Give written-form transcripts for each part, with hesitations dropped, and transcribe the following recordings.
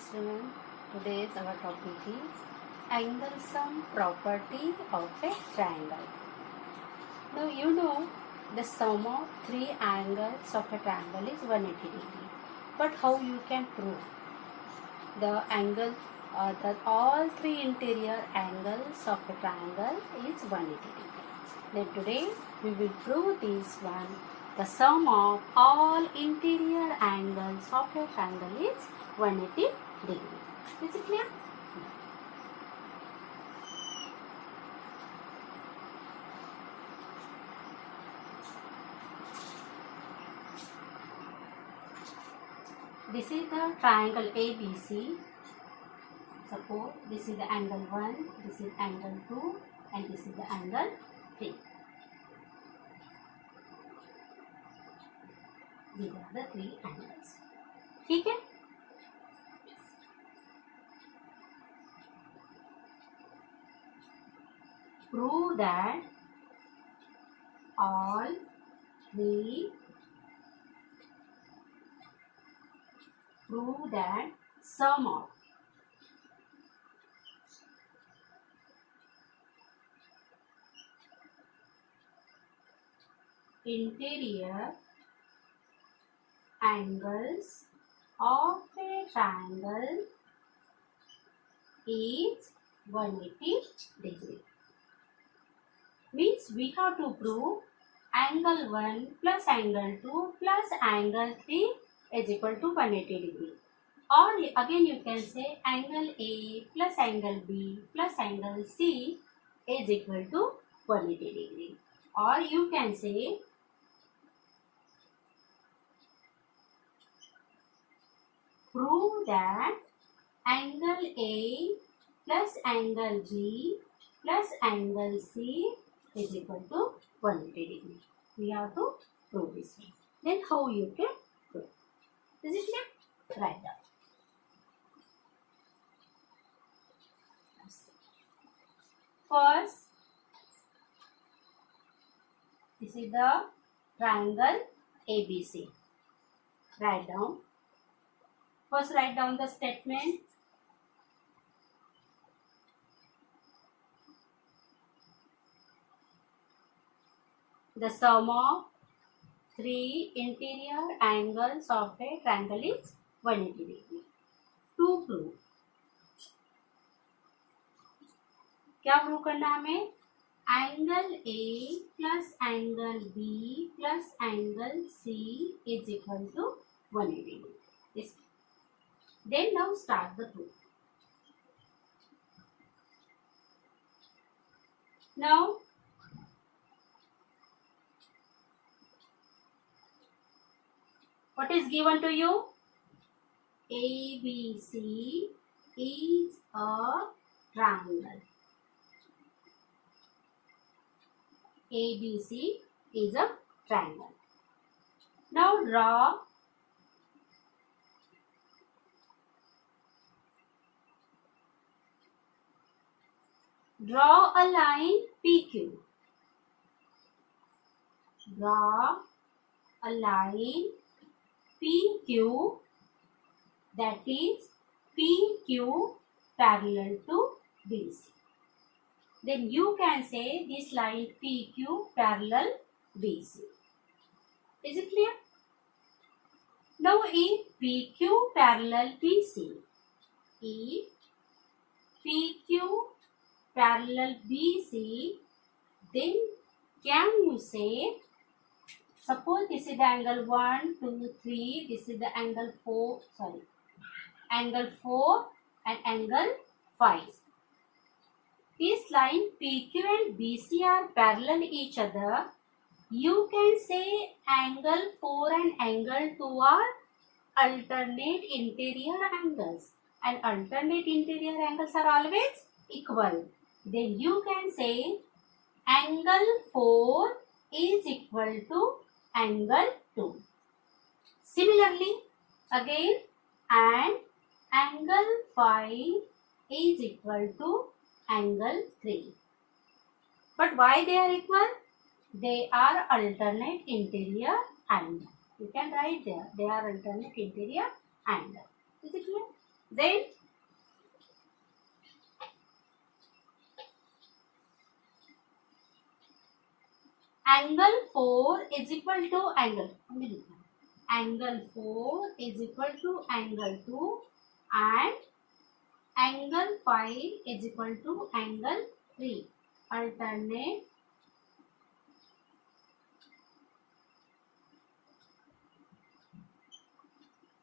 student. Today's our topic is angle sum property of a triangle. Now you know the sum of three angles of a triangle is 180 degree. But how you can prove the angle that all three interior angles of a triangle is 180 degree. Then today we will prove this one. The sum of all interior angles of a triangle is 180 degree. Is it clear? This is the triangle ABC. Suppose this is the angle 1, this is angle 2 and this is the angle 3. These are the three angles. ठीक है? Prove that all three sum of interior angles of a triangle is 180 degree. Means we have to prove angle 1 plus angle 2 plus angle 3 is equal to 180 degree. Or again you can say angle A plus angle B plus angle C is equal to 180 degree. Or you can say prove that angle A plus angle B plus angle C is equal to 180 degree. We have to prove this one. Then how you can prove? Is it clear? Write down. First, this is the triangle ABC. Write down. First, write down the statement. The sum of three interior angles of a triangle is 180 degree. To prove, क्या prove करना है हमें? Angle A plus angle B plus angle C is equal to 180 degree. Then now start the proof. Now what is given to you? ABC is a triangle. ABC is a triangle. Now draw a line PQ. Draw a line PQ, that is PQ parallel to BC. Then you can say this line PQ parallel BC. Is it clear? Now if PQ parallel BC, if PQ parallel BC, then can you say, suppose this is the angle 1, 2, 3, this is the angle 4, angle 4 and angle 5. This line PQ and BC are parallel each other. You can say angle 4 and angle 2 are alternate interior angles. And alternate interior angles are always equal. Then you can say angle 4 is equal to angle 2. Similarly, again, and angle 5 is equal to angle 3. But why they are equal? They are alternate interior angle. You can write there. They are alternate interior angle. Is it clear? Then angle 4 is equal to angle 4 is equal to angle 2 and angle 5 is equal to angle 3. Alternate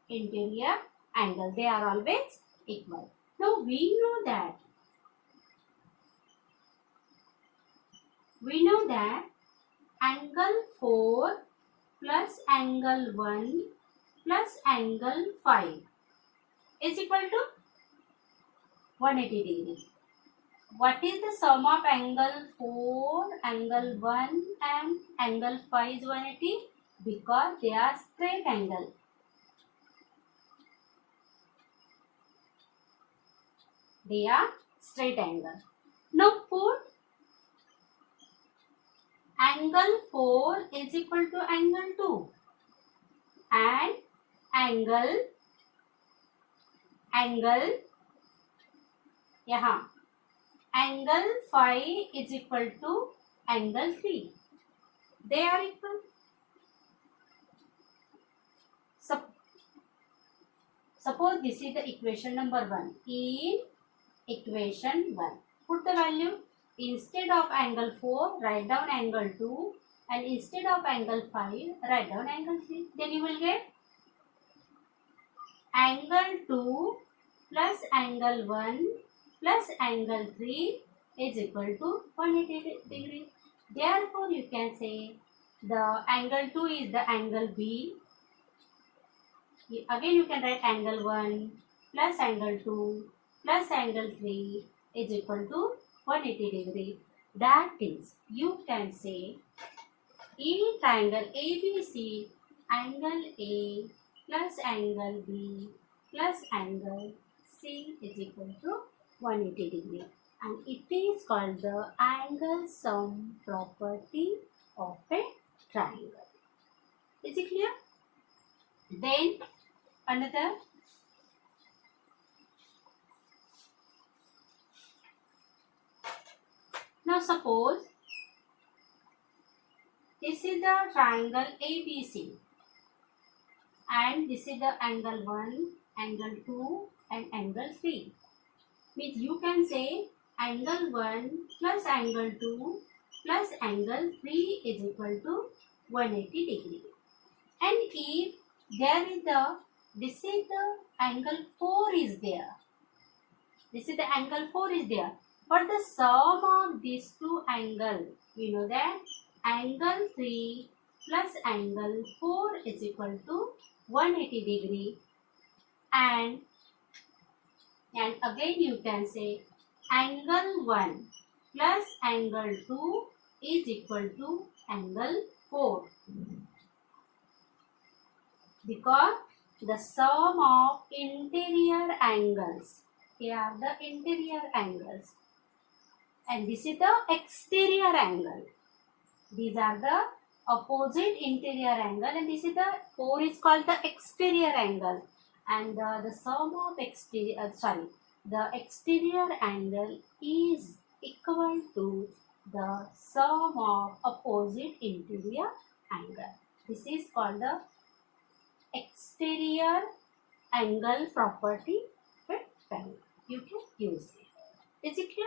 interior angle. They are always equal. Now we know that angle 4 plus angle 1 plus angle 5 is equal to 180 degree. What is the sum of angle 4, angle 1 and angle 5 is 180? Because they are straight angle. They are straight angle. Now put angle 4 is equal to angle 2 and angle यहाँ angle 5 is equal to angle 3. They are equal. Suppose this is the equation number 1. In equation 1, put the value. Instead of angle 4, write down angle 2, and instead of angle 5, write down angle 3. Then you will get angle 2 plus angle 1 plus angle 3 is equal to 180 degree. Therefore, you can say the angle 2 is the angle B. Again, you can write angle 1 plus angle 2 plus angle 3 is equal to 180 degree. That is, you can say in triangle ABC, angle A plus angle B plus angle C is equal to 180 degree, and it is called the angle sum property of a triangle. Is it clear? Then another. Now suppose this is the triangle ABC and this is the angle 1, angle 2 and angle 3. Means you can say angle 1 plus angle 2 plus angle 3 is equal to 180 degree. And if there is this is the angle 4 is there. This is the angle 4 is there. But the sum of these two angles, we know that angle 3 plus angle 4 is equal to 180 degree. And again you can say angle 1 plus angle 2 is equal to angle 4. Because the sum of interior angles, here are the interior angles, and this is the exterior angle. These are the opposite interior angle, and this is the 4 is called the exterior angle, and the sum of the exterior angle is equal to the sum of opposite interior angle. This is called the exterior angle property with triangle. You can use it. Is it clear?